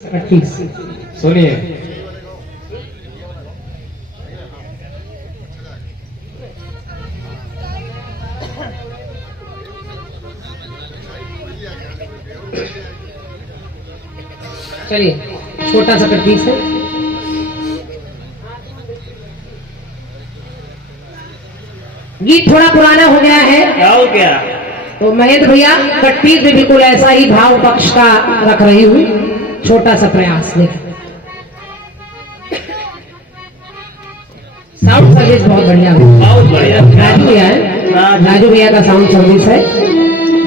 सुनिए। चलिए छोटा सा पीस है। गीत थोड़ा पुराना हो गया है। क्या हो गया? तो महेंद्र भैया कट पीस में बिल्कुल ऐसा ही भाव पक्ष का रख रही हूँ। छोटा सा प्रयास देखिए। साउंड सर्विस बहुत बढ़िया है। बहुत बढ़िया। राजू भैया है, राजू भैया का साउंड सर्विस है।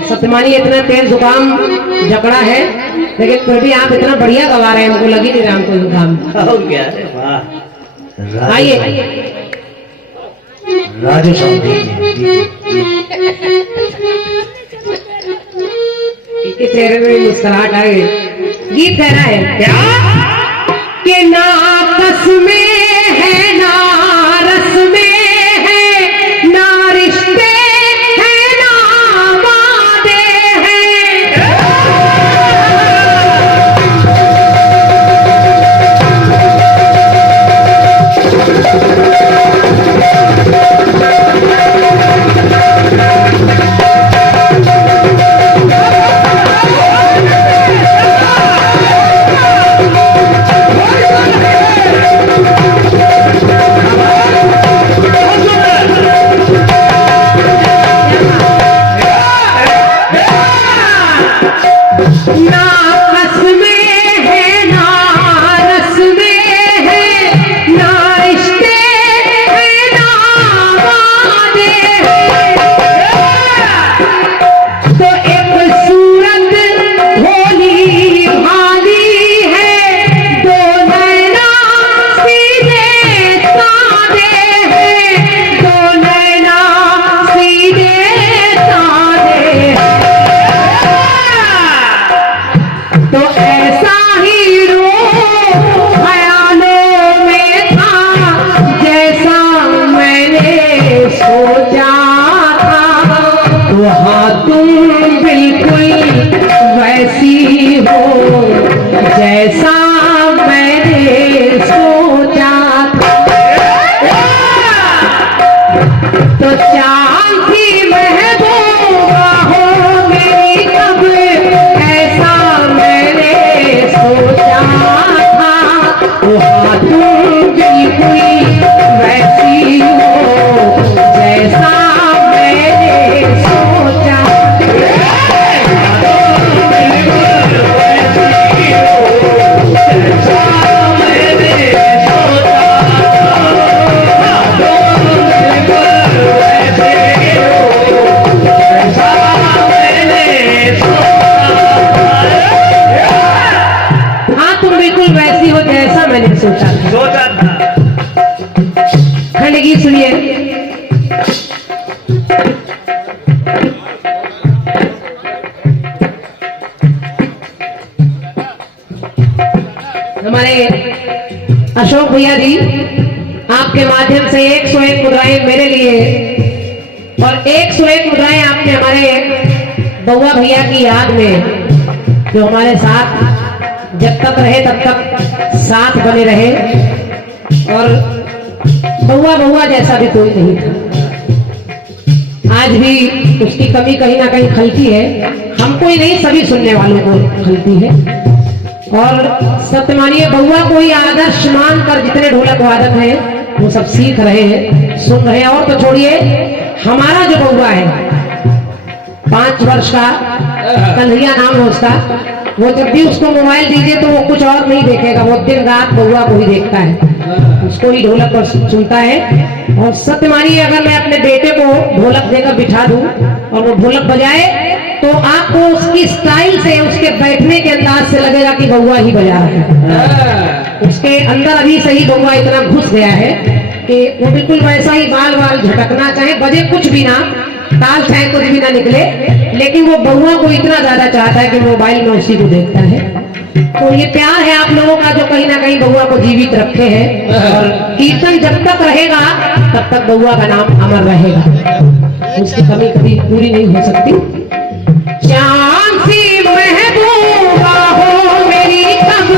सत्यमानी इतना तेज जुकाम जकड़ा है, लेकिन फिर भी आप इतना बढ़िया गवा रहे हैं, हमको लगी नहीं रहा हमको जुकाम। हो गया? वाह। आइए राजू साहब के चेहरे में मुस्कुराहट आ गई। गीत कह रहा है क्या कि ना आपस में है ना रस में है, ना रिश्ते है ना वादे हैं। जैसा मैंने सोचा तो चांद की महबूबा हो मेरी कब, ऐसा मैंने सोचा था। वहाँ तुम बिल्कुल वैसी हो जैसा मैंने सोचा। वैसी हो जैसा मैंने सोचा था। खंड गीत सुनिए। हमारे अशोक भैया जी आपके माध्यम से 101 मुद्राएं मेरे लिए और 101 मुद्राएं आपने हमारे बउआ भैया की याद में, जो हमारे साथ जब तक रहे तब तक साथ बने रहे, और बउआ बउआ जैसा भी कोई नहीं था। आज भी उसकी कमी कहीं ना कहीं खलती है, हमको ही नहीं सभी सुनने वालों को खलती है। और सत्य मानिए बउआ को ही आदर्श मानकर जितने ढोलक वादक हैं वो सब सीख रहे हैं, सुन रहे हैं। और तो छोड़िए, हमारा जो बउआ है 5 वर्ष का, कन्हैया नाम है उसका, वो जब भी उसको मोबाइल दीजिए तो वो कुछ और नहीं देखेगा, वो दिन रात बउआ को ही देखता है, उसको ही ढोलक पर सुनता है। और सत्य मानिए अगर मैं अपने बेटे को ढोलक देकर बिठा दूं और वो ढोलक बजाए तो आपको उसकी स्टाइल से, उसके बैठने के अंदाज से लगेगा कि बउआ ही बजा रहा है। उसके अंदर अभी से ही बउआ इतना घुस गया है कि वो बिल्कुल वैसा ही बाल बाल झटकना, चाहे बजे कुछ भी ना, ताल चाहे कुछ भी ना निकले, लेकिन वो बउआ को इतना ज्यादा चाहता है कि मोबाइल में उसी को देखता है। तो ये प्यार है आप लोगों का जो कहीं ना कहीं बउआ को जीवित रखे हैं, और कीर्तन जब तक रहेगा तब तक बउआ का नाम अमर रहेगा, उसकी कमी कभी पूरी नहीं हो सकती। चांद सी महबूबा हो मेरी कब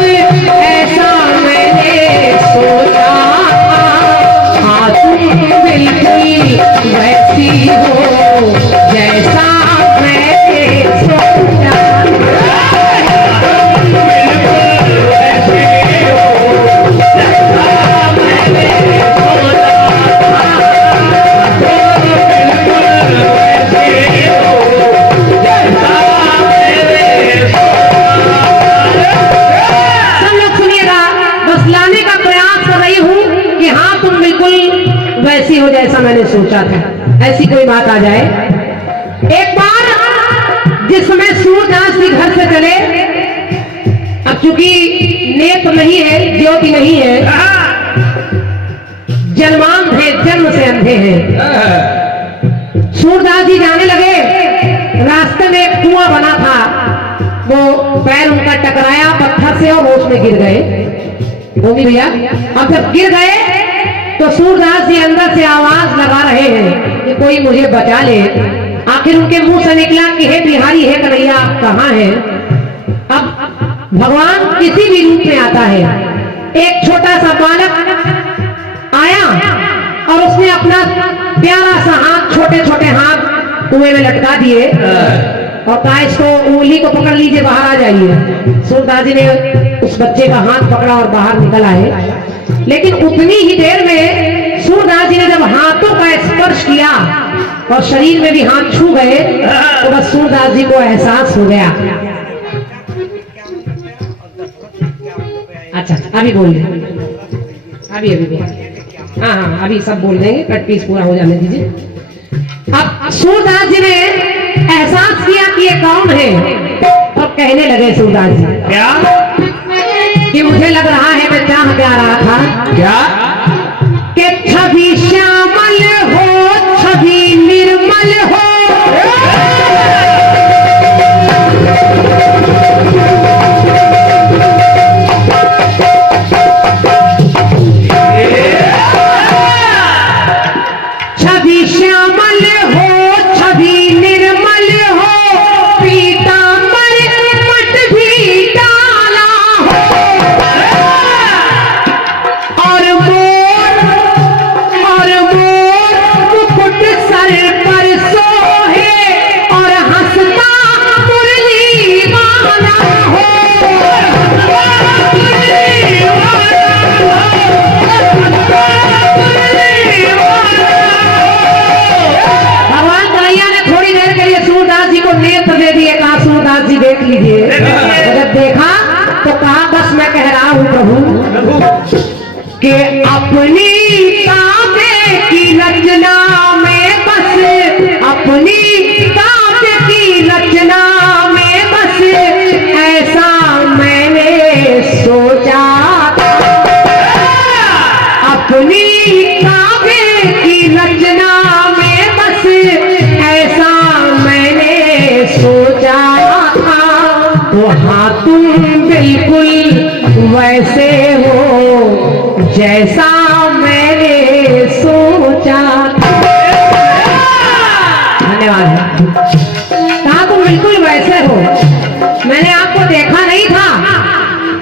ऐसी हो जैसा मैंने सोचा था। ऐसी कोई बात आ जाए। एक बार जिस समय सूरदास जी घर से चले, अब चूंकि नेत्र नहीं है, ज्योति नहीं है, जन्मांध है, जन्म से अंधे हैं। सूरदास जी जाने लगे, रास्ते में एक कुआं बना था, वो पैर उनका टकराया पत्थर से और वो उसमें गिर गए। होगी भैया। अब जब गिर गए तो सूरदास जी अंदर से आवाज लगा रहे हैं कि कोई मुझे बचा ले। आखिर उनके मुंह से निकला कि हे बिहारी, हे कन्हैया, आप कहाँ हैं? अब भगवान किसी भी रूप में आता है। एक छोटा सा बालक आया और उसने अपना प्यारा सा हाथ, छोटे छोटे हाथ कुएं में लटका दिए और कहा इसको, उंगली को पकड़ लीजिए, बाहर आ जाइए। सूरदास जी ने उस बच्चे का हाथ पकड़ा और बाहर निकल आए। लेकिन उतनी ही देर में सूरदास जी ने जब हाथों का स्पर्श किया और शरीर में भी हाथ छू गए तो बस सूरदास जी को एहसास हो गया। अच्छा, अभी बोल रहे, अभी बोल, हाँ, अभी सब बोल देंगे, कट पीस पूरा हो जाने दीजिए। अब सूरदास जी ने एहसास किया कि ये कौन है और कहने लगे सूरदास जी, क्या? कि मुझे लग रहा है मैं चाह क्या रहा था, क्या? कि छवि श्यामल हो, छवि निर्मल हो, छवि श्यामल हो, छवि निर्मल हो, पीतांबर पट भी डाला हो, और मोर मुकुट सर पर सोहे और हंसता मुरली वाला हो। भगवान कन्हैया ने थोड़ी देर के लिए सूरदास जी को नेत्र दे दिए, कहा सूरदास जी देख लीजिए। जब देखा तो कहा बस मैं कह रहा हूं प्रभु कि अपनी काव्य की रचना में बस, अपनी काव्य की रचना में बस ऐसा मैंने सोचा था। अपनी काव्य की रचना में बस ऐसा मैंने सोचा था। तो हाँ, तुम बिल्कुल वैसे हो जैसा मैंने सोचा था। धन्यवाद। कहा तुम बिल्कुल वैसे हो, मैंने आपको देखा नहीं था,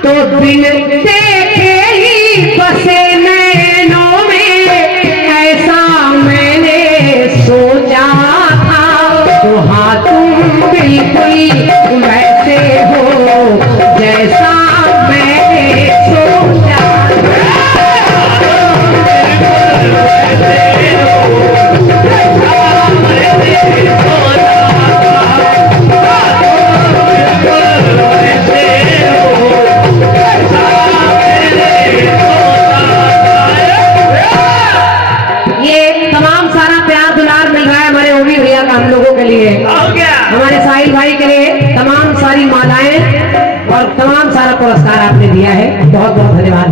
तो बिन देखे ही बसे नैनों में ऐसा मैंने सोचा था। तो हाँ, तुम बिल्कुल वैसे हो जैसा मैंने सोचा। हम लोगों के लिए, हमारे साहिल भाई के लिए तमाम सारी मालाएं और तमाम सारा पुरस्कार आपने दिया है, बहुत बहुत धन्यवाद।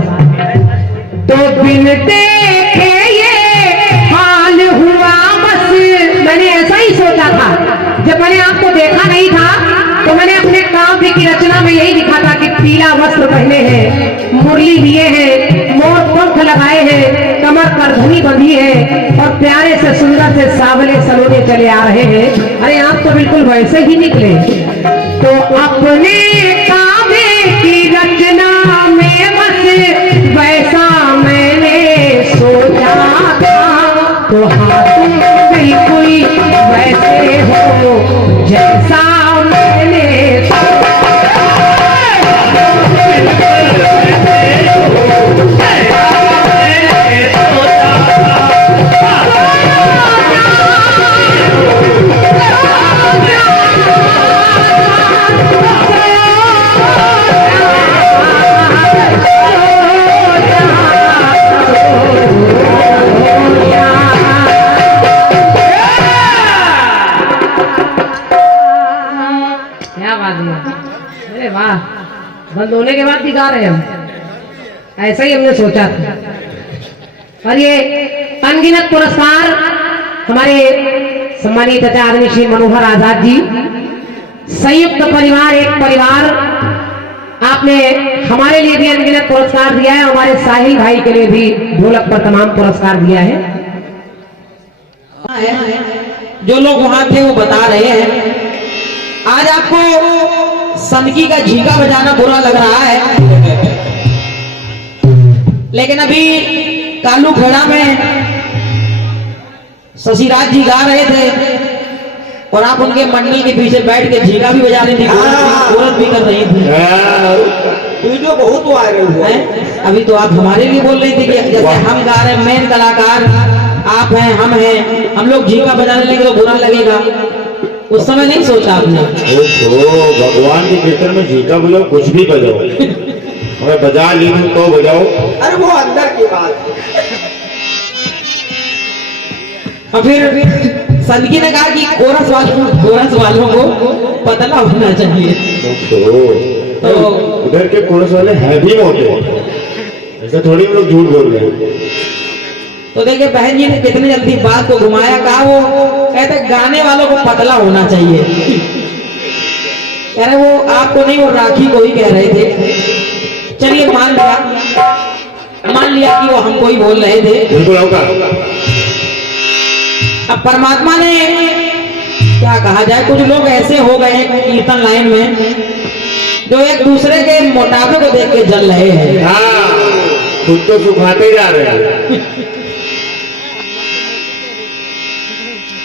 तो बिन देखे ये हाल हुआ बस, मैंने ऐसा ही सोचा था। जब मैंने आपको देखा नहीं था तो मैंने अपने काव्य की रचना में यही लिखा था कि पीला वस्त्र पहने हैं, मुरली लिए हैं, मोर पंख लगाए हैं, कमर पर धनी बंधी है और प्यारे से सुंदर से सावले सलोने चले आ रहे हैं। अरे आप तो बिल्कुल वैसे ही निकले। तो अपने काव्य की रचना में बस वैसा मैंने सोचा था। तो हाँ, तुम बिल्कुल वैसे हो जैसा मैंने भी गा रहे हैं हम, ऐसा ही हमने सोचा था। और ये अनगिनत पुरस्कार हमारे सम्मानित चाचा आदमी श्री मनोहर आजाद जी, संयुक्त परिवार एक परिवार, आपने हमारे लिए भी अनगिनत पुरस्कार दिया है, हमारे साहिल भाई के लिए भी ढोलक पर तमाम पुरस्कार दिया है। जो लोग वहां थे वो बता रहे हैं आज आपको सनकी का झींका बजाना बुरा लग रहा है, लेकिन अभी कालू खेड़ा में शशिराज जी गा रहे थे और आप उनके मंडल के पीछे बैठ के झींका भी बजा रही थी, कोरस भी कर रही थी। वीडियो बहुत वायरल हुआ है। अभी तो आप हमारे लिए बोल रही थी कि जैसे हम गा रहे हैं, मेन कलाकार आप हैं, हम लोग झींका बजाने लगे तो बुरा लगेगा। उस समय नहीं सोचा आपने? भगवान के कीर्तन में झींका बजाओ, कुछ भी बजाओ, मगर बजा ली तो बजाओ। अरे वो अंदर की बात। और फिर सनकी ने कहा कि कोरस वालों को पतला होना चाहिए। तो उधर के कोरस वाले हैं भी मोटे, ऐसा थोड़ी हम लोग झूठ बोल रहे हैं। तो देखिए बहन जी ने कितनी जल्दी बात को घुमाया, कहा वो कहते गाने वालों को पतला होना चाहिए। कह रहे वो आपको नहीं, वो राखी को ही कह रहे थे। चलिए मान लिया कि वो हमको ही बोल रहे थे। बिल्कुल होगा। अब परमात्मा ने क्या कहा जाए, कुछ लोग ऐसे हो गए हैं कीर्तन लाइन में जो एक दूसरे के मोटापे को देख के जल रहे हैं। हाँ, खुद तो सुखाते जा रहे हैं।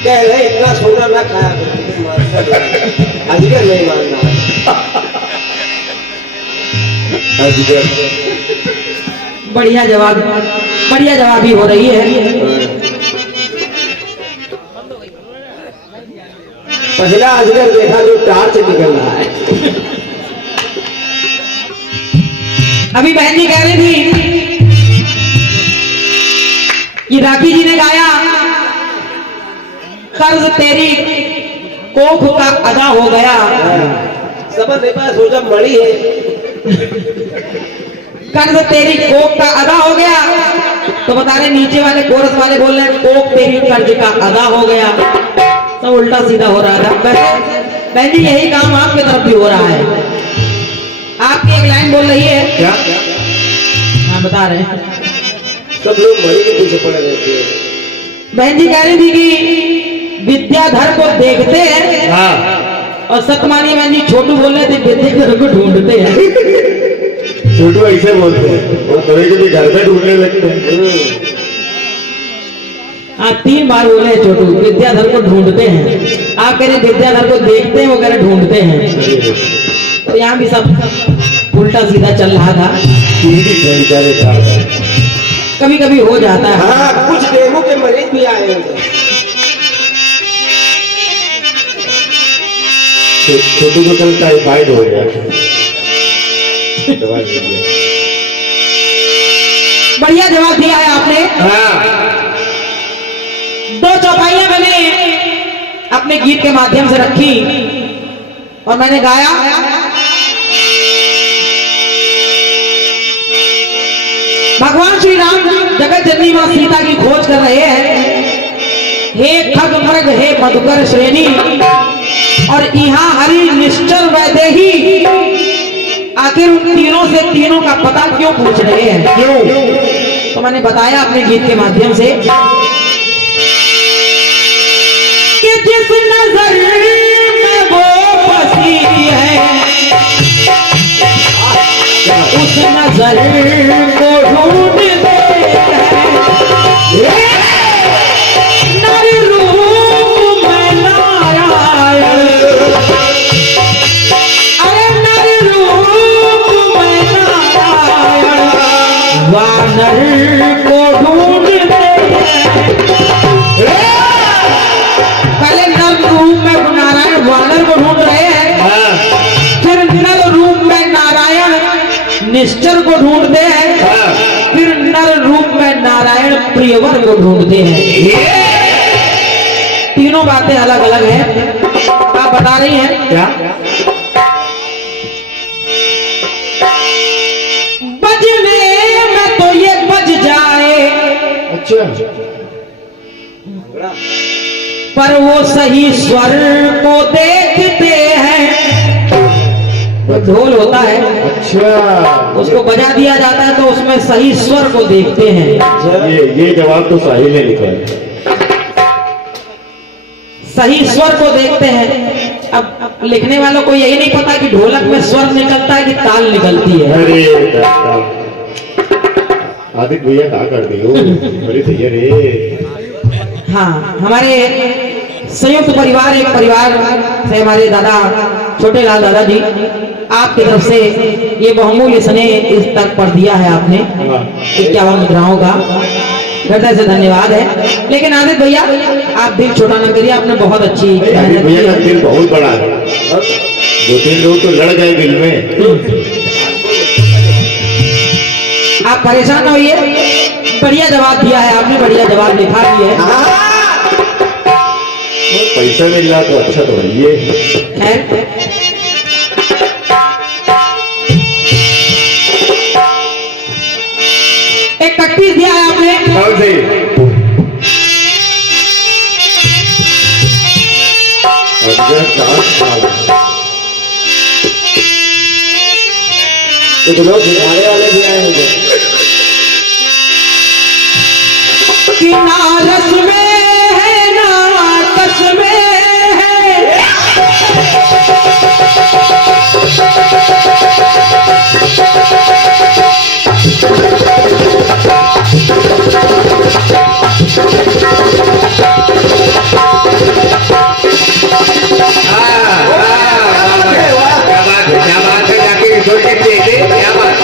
कह रहे इतना सोना ना खाया अजगर नहीं मानना। बढ़िया जवाबी हो रही है। पहला अजगर देखा जो टार्च निकल रहा है। अभी बहन जी कह रही थी कि राखी जी ने गाया कर्ज तेरी कोख का अदा हो गया। समझ नहीं पाया, सोचा मड़ी है। कर्ज तेरी कोख का अदा हो गया, तो बता रहे नीचे वाले कोरस वाले बोल रहे कोख तेरी कर्ज का अदा हो गया। तो उल्टा सीधा हो रहा था। बहन जी यही काम आपकी तरफ भी हो रहा है। आपकी एक लाइन बोल रही है क्या? हाँ बता रहे हैं। सब लोग मड़ी के पीछे पड़े रहते हैं। बहन जी कह रही थी कि विद्याधर को देखते हैं, हाँ, और सतमानी बहन जी छोटू बोल रहे थे विद्याधर को ढूंढते हैं। छोटू ऐसे बोलते हैं, वो कभी कभी घर पे ढूंढने लगते हैं। आप 3 बार बोले छोटू विद्याधर को ढूंढते हैं। आप कह रहे विद्याधर को देखते हैं, वो कह रहे ढूंढते हैं। तो यहाँ भी सब उल्टा सीधा चल रहा था। कभी कभी हो जाता है। हाँ, कुछ डेंगू के मरीज भी आए हैं। छोटू को कल टाइफाइड हो गया, दवा दे दिया। बढ़िया जवाब दिया है आपने। हाँ, 2 चौपाइयां मैंने अपने गीत के माध्यम से रखी और मैंने गाया भगवान श्री राम जगत जननी मां सीता की खोज कर रहे हैं। हे खग मृग हे मधुकर श्रेणी, और यहाँ हरि निश्चल वैदेही। आखिर उन तीनों से तीनों का पता क्यों पूछ रहे हैं, क्यों? तो मैंने बताया अपने गीत के माध्यम से कि जिस नजर में वो बसी है उस नजर को ढूंढते हैं। नर रूप में नारायण, अरे नर रूप में नारायण वानर को ढूंढते हैं। पहले नर रूप में नारायण वानर को ढूंढ रहे हैं, फिर नर रूप में नारायण निश्चर को ढूंढते हैं, फिर नर रूप में नारायण प्रियवर को ढूंढते हैं। तीनों बातें अलग अलग हैं। आप बता रही हैं क्या? अच्छा, पर वो सही स्वर को देखते हैं। वो ढोल होता है, अच्छा, उसको बजा दिया जाता है तो उसमें सही स्वर को देखते हैं। ये जवाब तो साहिल ने लिखा है। सही स्वर को देखते हैं। अब लिखने वालों को यही नहीं पता कि ढोलक में स्वर निकलता है कि ताल निकलती है। अरे आदित्य भैया क्या कर दी हो, बड़ी भैया रे। हाँ, हमारे संयुक्त परिवार, एक परिवार से हमारे दादा छोटे लाल दादाजी, आपकी तरफ से ये बहुमूल्य स्नेह इस तक पर दिया है आपने 51 मुद्राओं का, हृदय से धन्यवाद है। लेकिन आदित्य भैया आप दिल छोटा ना करिए, आपने बहुत अच्छी आदित्य भैया का दिल बहुत बड़ा है, 2-3 लोग तो लड़ गए दिल में। आप परेशान होइए, बढ़िया जवाब दिया है आपने, बढ़िया जवाब लिखा भी है। पैसा मिल रहा तो अच्छा तो है ये। खैर, एक प्रैक्टिस दिया है आपने। कौन सी? कुछ लोग सिखाने वाले भी आए होंगे। कि ना रस में है ना कस में है, क्या बात है, जाके ईश्वर के चेले, क्या बात।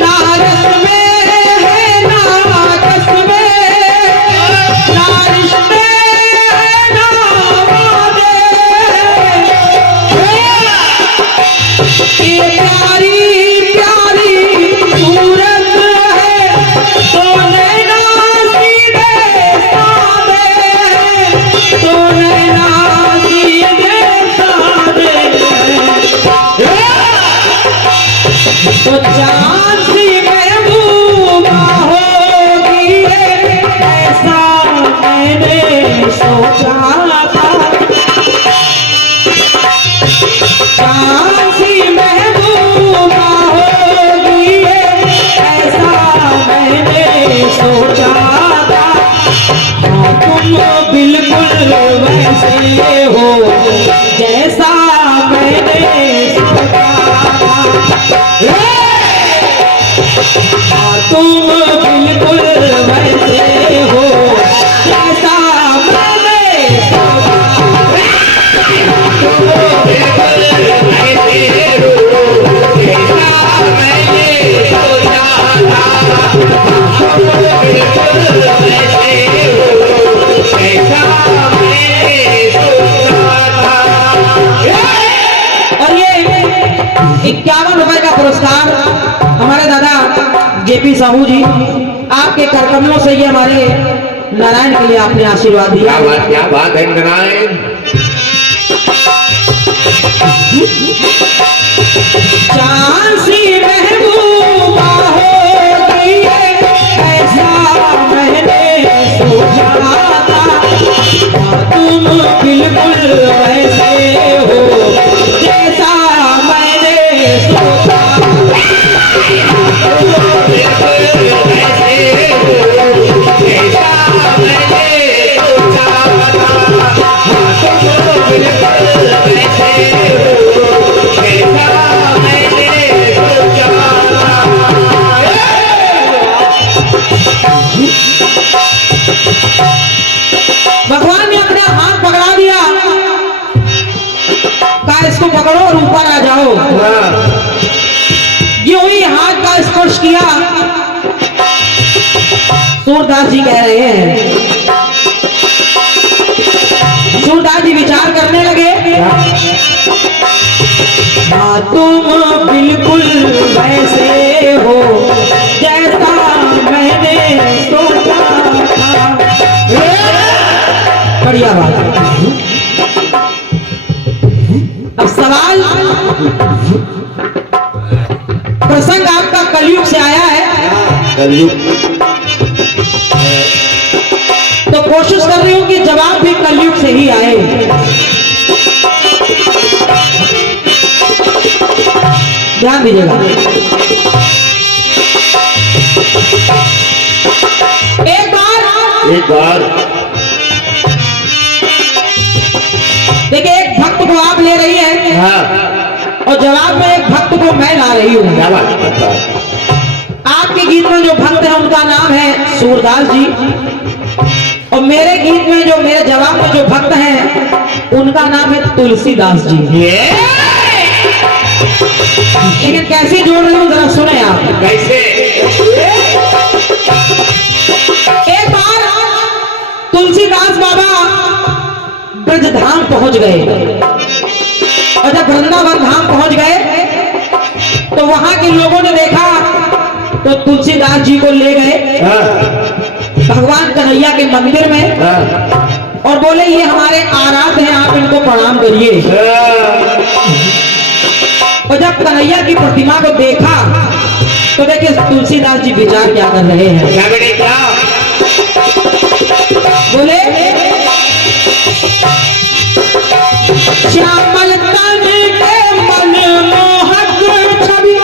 ना रस में है ना कस में, ना रिश्ते है ना वादे, ये प्यारी प्यारी सूरत है तो नैना सीधे साधे, तो नैना सीधे साधे, तो चांद सी महबूबा होगी ऐसा मैंने सोचा था। चांद सी महबूबा होगी ऐसा मैंने सोचा था। हाँ, तुम बिल्कुल वैसे हो जैसा मैंने सोचा था। तुम बिल्कुल वैसे हो जैसा मैंने सोचा। और ये 51 रुपए का पुरस्कार हमारे दादा जेपी साहू जी, आपके कार्यक्रमों से ये हमारे नारायण के लिए आपने आशीर्वाद दिया। क्या बात है नारायण। चांद सी महबूबा होगी ऐसा मैंने सोचा था। तुम बिल्कुल वैसे हो जैसा मैंने सोचा। भगवान ने अपना हाथ पकड़ा दिया, कहा इसको पकड़ो और ऊपर आ जाओ। यूं ही हाथ का स्पर्श किया। सूरदास जी कह रहे हैं, सूरदास जी विचार करने लगे। हाँ, तुम बिल्कुल वैसे हो जैसा मैंने सोचा था। बढ़िया बात। अब सवाल, प्रसंग आपका कलयुग से आया है, कलयुग। तो कोशिश कर रही हूं कि जवाब भी कलयुग से ही आए। ध्यान दीजिएगा। एक बार देखिए, एक भक्त को आप ले रही है, हाँ, और जवाब में एक भक्त को मैं ला रही हूँ। क्या बात करता है? आपके गीत में जो भक्त है उनका नाम है सूरदास जी, और मेरे गीत में जो, मेरे जवाब में जो भक्त हैं उनका नाम है तुलसीदास जी। लेकिन कैसे जोड़ रही हूँ जरा सुने आप। कैसे? एक बार तुलसीदास बाबा ब्रजधाम पहुंच गए, और जब वृंदावन धाम पहुंच गए तो वहां के लोगों ने देखा, तो तुलसीदास जी को ले गए हाँ, भगवान कन्हैया के मंदिर में, हाँ, और बोले ये हमारे आराध्य हैं, आप इनको प्रणाम करिए। हाँ, और जब कन्हैया की प्रतिमा को देखा तो देखिए तुलसीदास जी विचार क्या कर रहे हैं। क्या बेटे क्या? बोले श्यामल तन के मनमोहक छवि,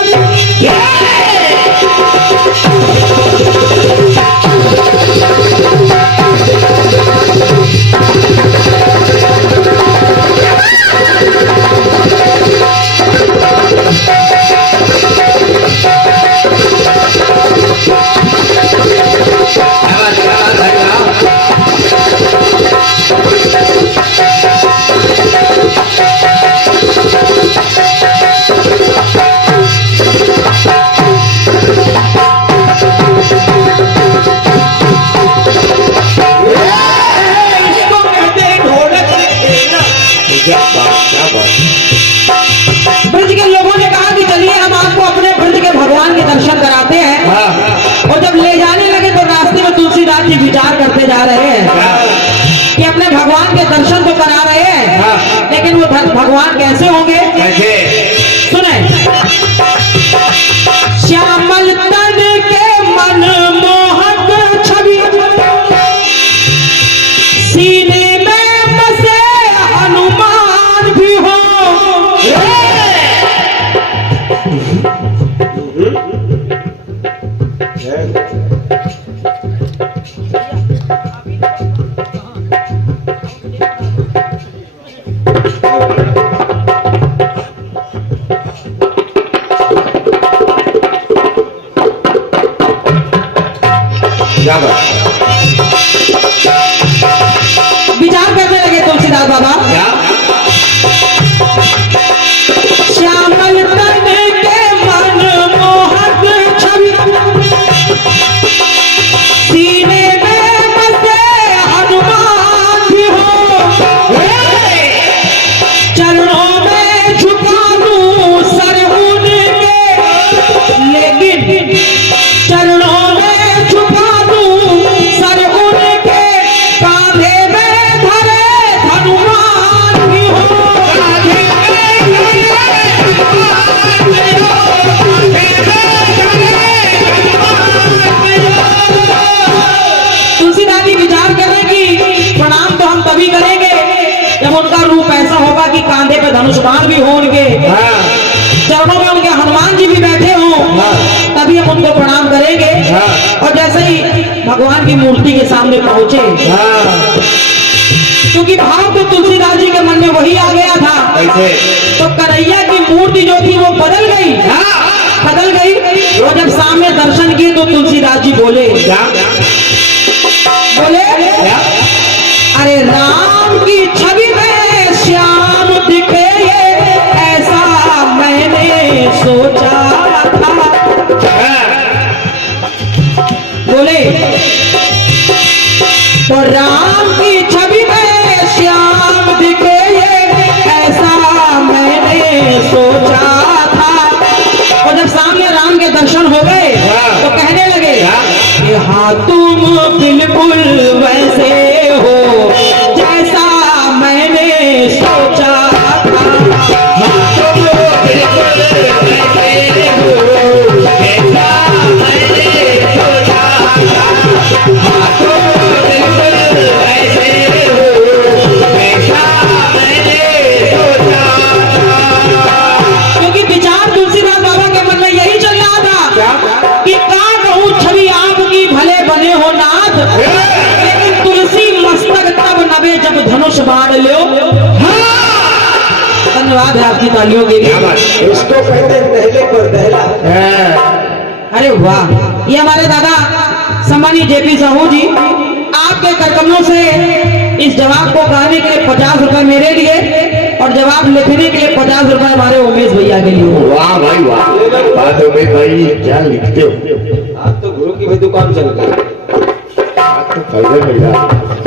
ब्रज के लोगों ने कहा कि चलिए हम आपको अपने ब्रज के भगवान के दर्शन कराते हैं। हाँ, और जब ले जाने लगे तो रास्ते में तुलसीदास जी विचार करते जा रहे हैं कि अपने भगवान के दर्शन तो करा रहे हैं, हाँ, लेकिन वो भगवान कैसे होंगे। कैसे? सुने, श्यामल तन के मनमोहक छवि, सीने में बसे हनुमान भी हो। क्या बात? विचार करने लगे तुलसीदास बाबा। क्या? श्यामल तन के मनमोहक छवि, सीने में बसे हनुमान भी हो। चरणों में झुका दूं सर उनके, लेकिन चरणों में झुका दूं सर उनके, कांधे में धरे हनुमान भी हो। तुलसीदास जी विचार कर रहे कि प्रणाम तो हम तभी करेंगे जब उनका रूप ऐसा होगा कि कांधे पे धनुष बाण भी हो उनके, हाँ, चरणों में उनके हनुमान जी भी बैठे हों, हाँ, तभी हम उनको प्रणाम करेंगे। हाँ, और जैसे ही भगवान की मूर्ति के सामने पहुंचे, हाँ, क्योंकि भाव तो तुलसीदास जी के मन में वही आ गया था, कैसे? तो कन्हैया की मूर्ति जो थी वो बदल गई, बदल गई। और जब सामने दर्शन किए तो तुलसीदास जी बोले, क्या? बोले क्या? अरे राम की छवि में श्याम दिखे ये, ऐसा मैंने सोचा था। हाँ, बोले तो राम की छवि में श्याम दिखे ये, ऐसा मैंने सोचा तुम बिल्कुल वैसे हो जैसा मैंने सोचा था। तुम बिल्कुल वैसे हो जैसा मैंने सोचा था। तुम बिल्कुल वैसे हो जैसा मैंने सोचा था। क्योंकि विचार तुलसीदास बाबा के मन में यही चल रहा था कि का कहूं छवि आपकी भले बने हो नाथ, लेकिन तुलसी मस्तक तब नबे जब धनुष बाण लो। धन्यवाद है आपकी तालियों के लिए। इसको कहते हैं दहले पर दहला। अरे वाह, ये हमारे दादा सम्मानी जेपी साहू जी आपके करकमलों से इस जवाब को कहने के लिए 50 रुपए मेरे लिए और जवाब लिखने के लिए 50 रुपए हमारे उमेश भैया के लिए। वाह भाई वाह, बात हो गई भाई, क्या लिखते हो? आज तो गुरु की भी दुकान चल गई। आज तो फायदा मिल रहा है।